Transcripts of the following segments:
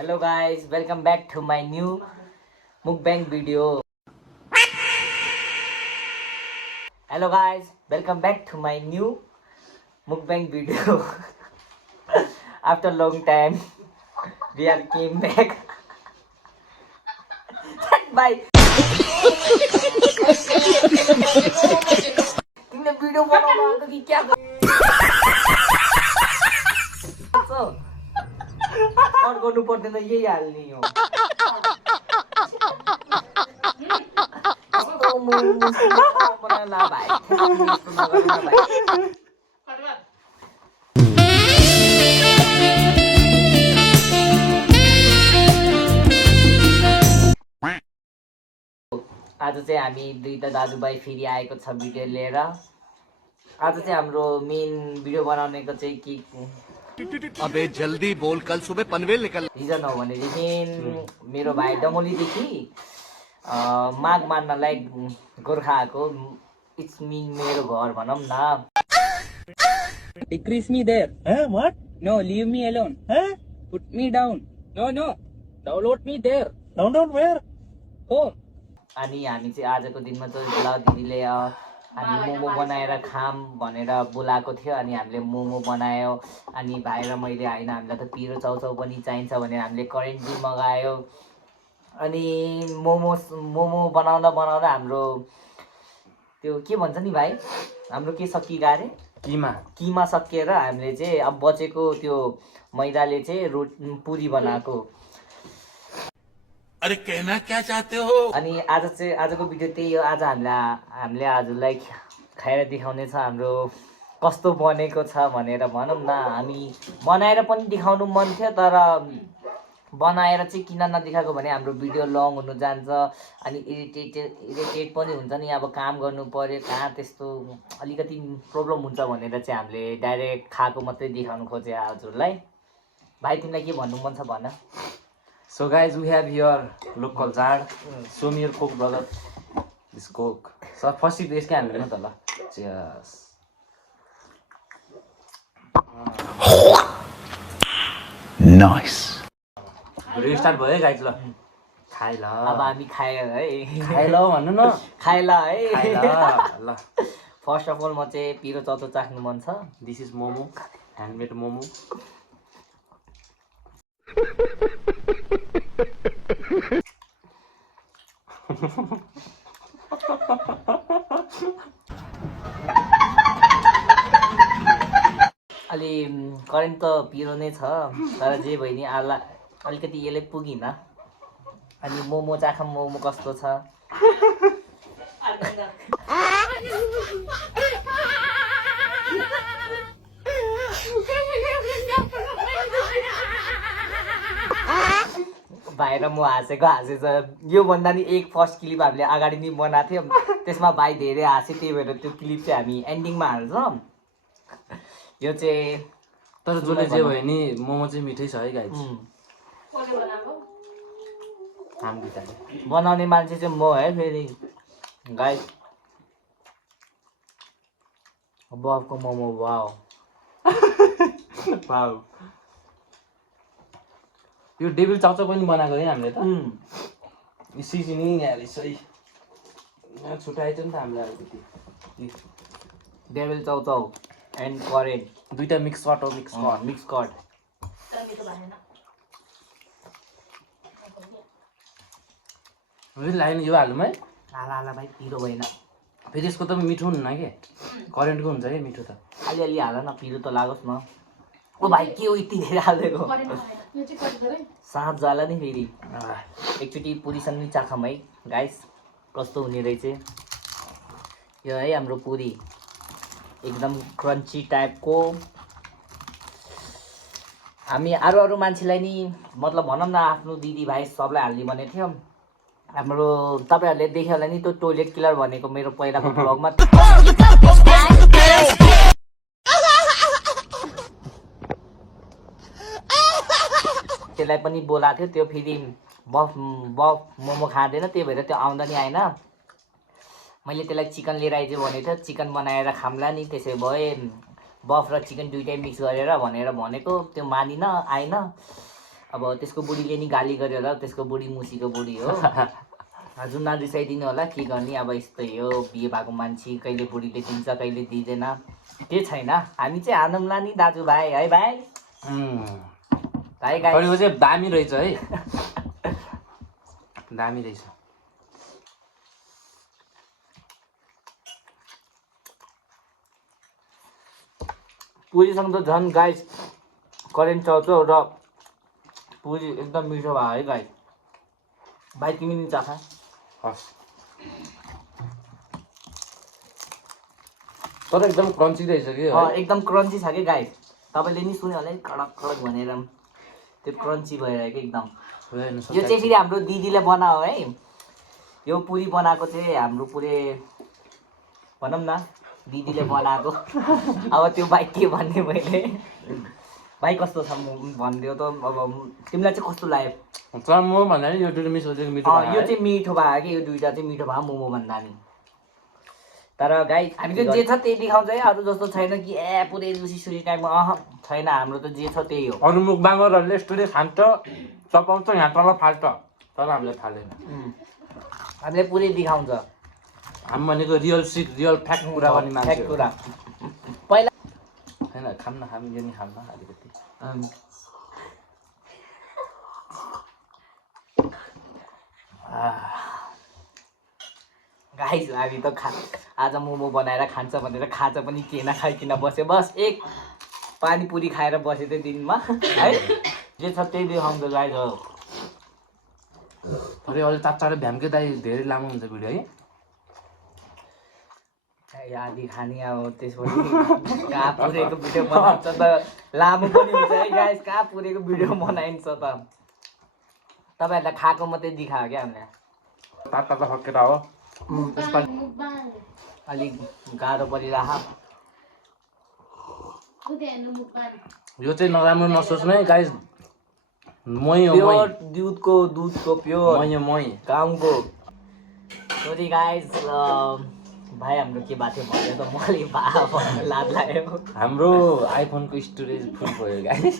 Hello guys, welcome back to my new mukbang video. Hello guys, welcome back to my new mukbang video. After long time, we are came back. Bye. तिमीले video बनाउनु आएको कि क्या cut गर्नु पर्दैन यही हाल्ने हो आज चाहिँ हामी दुईटा दाजुभाइ फेरि आएको छ भिडियो लिएर आज चाहिँ हाम्रो मेन भिडियो बनाउनेको चाहिँ के अबे जल्दी बोल कल सुबह पनवेल निकल रिजन हो भनेदेखि मेरो भाइ डमोलीदेखि माग मार्नलाई गोर्खा आएको इट्स मिन मेरो घर भनौँ न Decrease me there. Huh? What? No, leave me alone. Huh? Put me down. No. Download me there. Down where? Home. अनि हामी चाहिँ आजको दिनमा चाहिँ ल दिदीले हामी मोमो बनाएर खाम भनेर बोलाएको थियो अनि हामीले मोमो बनायो अनि भाइ र मैले होइन हामीलाई त पिरो चाउचाउ पनि चाहिन्छ भने हामीले करेन्ट पनि मगायो अनि मोमो बनाउँदा हाम्रो त्यो के भन्छ नि भाइ हाम्रो के सकिगा अरे किमा सकिएर हामीले चाहिँ अब बचेको त्यो मैदाले चाहिँ पुरी बनाएको अरे कहना क्या चाहते हो अनि आजको भिडियो त्यही हो आज हामीले हजुरलाई खाएर देखाउने छ हाम्रो कस्तो बनेको छ भनेर भनौँ न हामी बनाएर पनि देखाउनु मन थियो तर बनाएर चाहिँ किन नदेखाएको भने हाम्रो भिडियो लङ हुनु जान्छ अनि इरिटेट पनि हुन्छ नि अब काम गर्नु पर्यो कहाँ त्यस्तो अलिकति प्रब्लम हुन्छ भनेर चाहिँ हामीले डाइरेक्ट खाएको मात्रै देखाउनु खोजे हजुरलाई भाइ तिमीलाई के भन्नु मन छ भन So guys, we have here local jar. Show me your coke, brother. This coke. So first it is can be not Allah. Cheers. Nice Video start भयो guys ल. खाइ ल. अब हामी खायो है. खाइ ल भन्नु न. खाइ ल है. खाइ ल. ल. फर्स्ट अफ अल म चाहिँ पिरो चौचो चाख्नु मन छ. This is momo. Handmade momo. अलि करेन्ट त पिरो नै छ तर जे भए नि अलिकति यसले पुगिन अनि मोमो चाखम मोमो कस्तो छ भाइ र म हाँसेछ योभन्दा नि एक फर्स्ट क्लिप हामीले अगाडि नै बनाएको थियौँ त्यसमा भाइ धेरै हाँसे त्यही भएर त्यो क्लिप चाहिँ हामी एन्डिङमा हाल्छौँ यो चाहिँ तर जसले जे भयो नि मोमो चाहिँ मिठै छ है गाइस बनाउने मान्छे चाहिँ म है फेरि गाइस बफको मोमो वाउ वाउ यो डेबिल चाउचाउ पनि बनाएको है हामीले त सिजिनिङ यार सही छुटाएछ नि त हामीले अलिकति डेबिल चाउचाउ एन्ड करेन्ट दुईटा मिक्स कट हो मिक्स कट लाइन यो हाल्नुमा है हाला भाइ पिरो भएन फेरि यसको त मिठो हुन्न के करेन्टको हुन्छ है मिठो त अलि हाल न पिरो त लागोस् न ओ भाइ के हो यति धेरै हालेको साँझ जाला नि फेरि एकचोटि पुरीसँग नि चाखम है गाइस कस्तो हुने रहेछ यो है हाम्रो पुरी एकदम क्रन्ची टाइपको हामी अरू मान्छेलाई नि मतलब भनौँ न आफ्नो दिदीभाइ सबलाई हाल्ने भनेको थियौँ हाम्रो तपाईँहरूले देख्यो होला नि त्यो टोइलेट किलर भनेको मेरो पहिलाको ब्लगमा त्यसलाई पनि बोलाएको थियो त्यो फेरि बफ मोमो खाँदैन त्यही भएर त्यो आउँदा नि आएन मैले त्यसलाई चिकन लिएर आइज भनेको थियो चिकन बनाएर खाम्ला नि त्यसै भए बफ र चिकन दुइटै मिक्स गरेर भनेर भनेको त्यो मानिन आएन अब त्यसको बुढीले नि गाली गर्यो होला, त्यसको बुढी मुसीको बुढी हो। हजुर नरिसाइदिनु होला, के गर्ने अब यस्तै हो, बिहे भएको मान्छे कहिले बुढीले दिन्छ कहिले दिँदैन, के छैन। हामी चाहिँ हानौँला नि दाजुभाइ है भाइ। भाइ गरेको चाहिँ दामी रहेछ है, दामी रहेछ। पुरीसँग त झन् गाइस करेन्ट चल्छ र पुरी एकदम मिठो भयो है गाइस। भाइ तिमी नि चाख। हस् तर एकदम क्रन्ची रहेछ कि एकदम क्रन्ची छ कि गाइस। तपाईँले नि सुन्यो होला है कडक कडक भनेर, त्यो क्रन्ची भएर कि एकदम। यो चाहिँ फेरि हाम्रो दिदीले बनायो है, यो पुरी बनाएको चाहिँ हाम्रो पुरै भनौँ न दिदीले बनाएको। अब त्यो भाइ के भन्ने मैले, भाइ कस्तो छ भनिदियो त। अब तिमीलाई चाहिँ कस्तो लाग्यो? मोमो भन्दा नि यो दुईटा मिठो भयो। यो चाहिँ मिठो भयो कि, यो दुईटा चाहिँ मिठो भयो मोमो भन्दा नि। तर गाइस हामी चाहिँ जे छ त्यही देखाउँछ है, अरू जस्तो छैन कि ए पुरै रुसी टाइममा छैन। हाम्रो त जे छ त्यही हो। अरू मुखबाङरहरूले यस्तोले खान्छ, चपाउँछ, यहाँ तल फाल्छ, तर हामीले फाल्दैन। हामीले पुरै देखाउँछ। हामी भनेको रियल फ्याक्ट कुरा गर्ने मान्छे कुरा। पहिला होइन खान्न, हामी यो नि खान्न अलिकति। गाइस हामी त आज मोमो बनाएर खान्छ भनेर खान्छ पनि के नखाइकन बस्यो। बस एक पानीपुरी खाएर बस्यो त्यो दिनमा है। जे छ त्यही देखाउँछ गाइस हो। तर अहिले चाँडै भ्यामकै दाइ धेरै लामो हुन्छ भिडियो है। आधी खाने अब त्यसपछि कहाँ पुरेको भिडियो बनाउँछ त लामो पनि हुन्छ है गाइस। कहाँ पुरेको भिडियो बनाइन्छ त। तपाईँहरूलाई खाएको मात्रै देखायो क्या हामीले। ताता त फर्केर हो, अलिक गाह्रो परिरह। यो चाहिँ नराम्रो नसोच्नु है गाइस। मही हो, प्योर दुधको प्योर मही गाउँको। सरी गाइस, भाइ हाम्रो के बाथ्यो भन्यो त मैले लाद लाग्यो। हाम्रो आइफोनको स्टोरेज फुल भयो गाइस।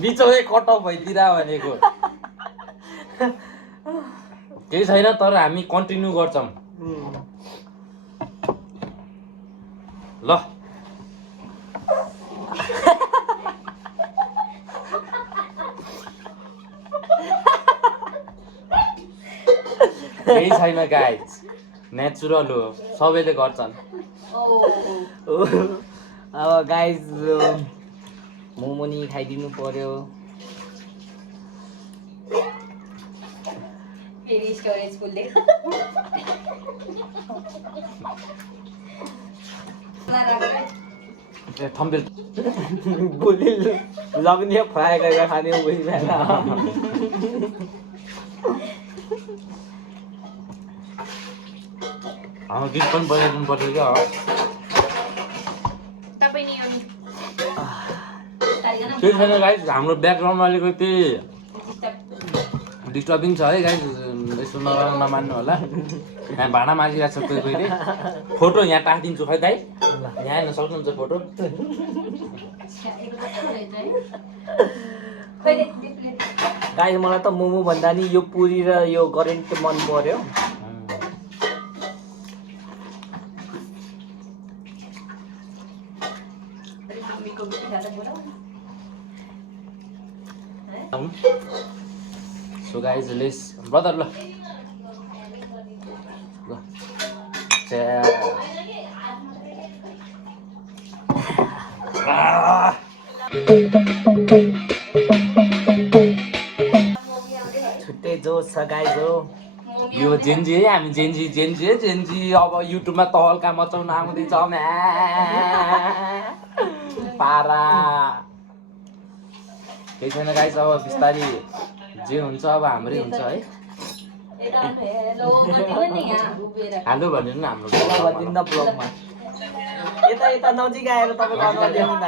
बिचमै कट अफ भइदिएर भनेको केही छैन, तर हामी कन्टिन्यू गर्छौँ ल। केही छैन गाइस, नेचुरल हो, सबैले गर्छन्। अब गाइस मोमो नि खाइदिनु पर्यो। स्टोरेज फुल थम्बेल बोली लग्ने फ्राई गरेर खाने उही भएन। हाम्रो गीत पनि बजाइदिनु पर्छ क्या। केही छैन गाइस, हाम्रो ब्याकग्राउन्डमा अलिकति डिस्टर्बिङ छ है गाइस, यसो नमान्नु होला। यहाँ भाँडा माझिरहेको छ कोही कोहीले। फोटो यहाँ टाँसिदिन्छु खै दाइ, यहाँ हेर्न सक्नुहुन्छ फोटो। गाइस मलाई त मोमो भन्दा नि यो पुरी र यो करेन्ट मन पर्यो। So guys, let's brother lo. छुट्टै जोस छ गाइस हो। यो जेन्जी है, हामी जेन्जी अब युट्युबमा तहल्का मचाउन आउँदैछ म्या पारा। केही छैन गाइस, अब बिस्तारै जे हुन्छ अब हाम्रै हुन्छ है। हालो भन्नु न हाम्रो भनिदिनु न ब्लगमा। यता नजिक आएर तपाईँको अनुहार देख्नु न।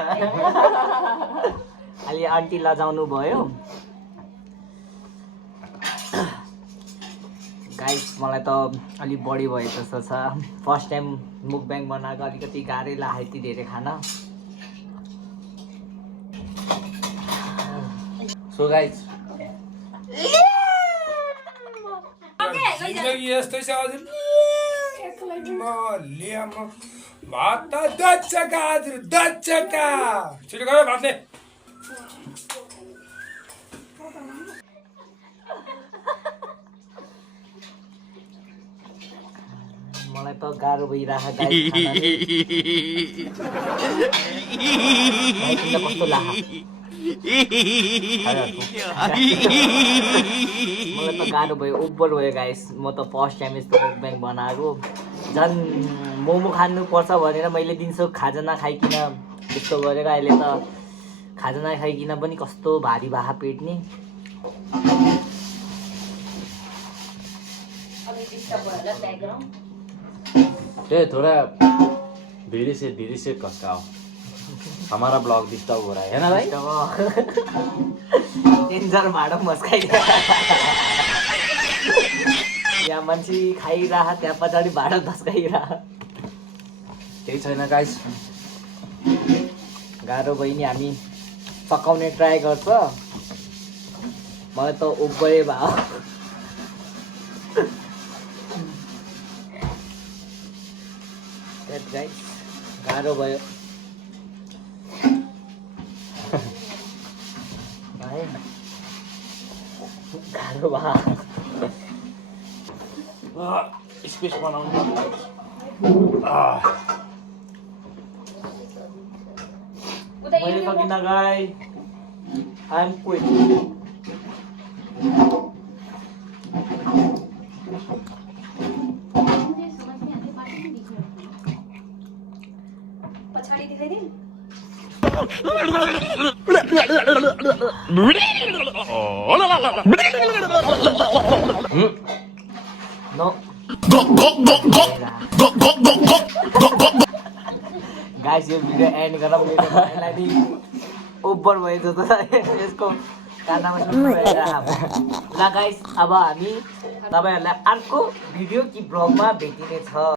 अलि आन्टी लजाउनु भयो। गाइस मलाई त अलिक बढी भयो जस्तो छ। फर्स्ट टाइम मुकब्याङ बनाएको, अलिकति गाह्रै लाग्यो यति धेरै खान। सो गाइज जिन्दगी यस्तै छ हजुर एक्लै म भात त दचका हजुर दचका छिटो गयो भातले मलाई त गाह्रो भइरहेको गाई कस्तो लाग्छ मलाई त गाह्रो भयो ओभर भयो गाइस म त फर्स्ट टाइम यस्तो मुकब्याङ बनाएको झन् मोमो खानुपर्छ भनेर मैले दिउँसो खाजा नखाइकन यस्तो गरेको अहिले त खाजा नखाइकन पनि कस्तो भारी भए पेट नि थोड़ा धीरे से खसकाओ हमारा ब्लॉग डिस्टर्ब हो रहा है ना भाई डेन्जर भाँडो मस्काइदियो यहाँ मान्छे खाइरह त्यहाँ पछाडि भाँडो धस्काइरह केही छैन गाइस गाह्रो भयो नि हामी पकाउने ट्राई गर्छ मलाई त ओभरै भयो गाइस गाह्रो भयो गाह्रो भयो स्पेस बनाउनु मैले सकिन गाई आइएम क्विट पछाडि देखाइदिउँ नो गाइस यो भिडियो एन्ड गरौँ मेरो भाइलाई नि ओभर भयो जस्तो यसको कानमा ल गाइस अब हामी तपाईँहरूलाई अर्को भिडियो कि ब्लगमा भेटिनेछ